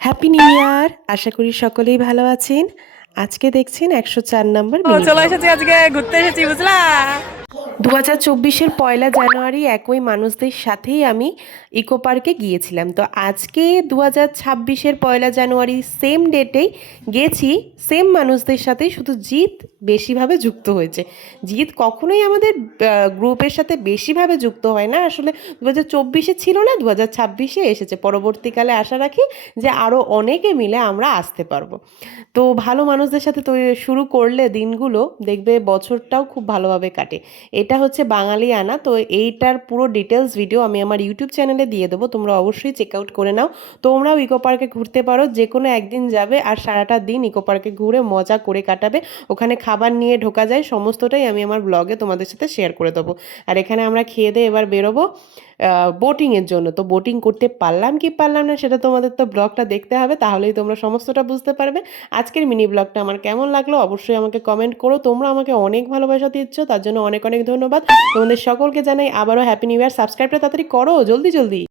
Happy new year. আশা করি সকলেই ভালো আছেন। আজকে দেখছেন ১০৪ নম্বর মিনি চলে ব্লগ। এসেছি, আজকে ঘুরতে এসেছি, বুঝলা। ২০২৪-এর পয়লা জানুয়ারি একই মানুষদের সাথেই আমি ইকো পার্কে গিয়েছিলাম। তো আজকে ২০২৬-এর পয়লা জানুয়ারি সেম ডেটেই গেছি সেম মানুষদের সাথেই, শুধু জিৎ বেশিভাবে যুক্ত হয়েছে। জিৎ কখনোই আমাদের গ্রুপের সাথে বেশিভাবে যুক্ত হয় না। আসলে ২০২৪-এ ছিল না, ২০২৬-এ এসেছে। পরবর্তীকালে আশা রাখি যে আরও অনেকে মিলে আমরা আসতে পারবো। তো ভালো মানুষদের সাথে তো শুরু করলে দিনগুলো দেখবে বছরটাও খুব ভালোভাবে কাটে। এটা হচ্ছে বাঙালিয়ানা। তো এইটার পুরো ডিটেলস ভিডিও আমি আমার ইউটিউব চ্যানেলে দিয়ে দেবো, তোমরা অবশ্যই চেক আউট করে নাও। তোমরাও ইকো পার্কে ঘুরতে পারো, যে কোনো একদিন যাবে আর সারাটা দিন ইকো পার্কে ঘুরে মজা করে কাটাবে। ওখানে খাবার নিয়ে ঢোকা যায়, সমস্তটাই আমি আমার ব্লগে তোমাদের সাথে শেয়ার করে দেবো। আর এখানে আমরা খেয়ে দিয়ে এবার বেরোবো বোটিংয়ের জন্য। তো বোটিং করতে পারলাম কি পারলাম না সেটা তোমাদের তো ব্লগটা দেখতে হবে, তাহলেই তোমরা সমস্তটা বুঝতে পারবে। আজকের মিনি ব্লগটা আমার কেমন লাগলো অবশ্যই আমাকে কমেন্ট করো। তোমরা আমাকে অনেক ভালোবাসা দিচ্ছ, তার জন্য অনেক অনেক ধন্যবাদ। তোমাদের সকলকে জানাই আবারও হ্যাপি নিউ ইয়ার। সাবস্ক্রাইবটা তাড়াতাড়ি করো, জলদি জলদি।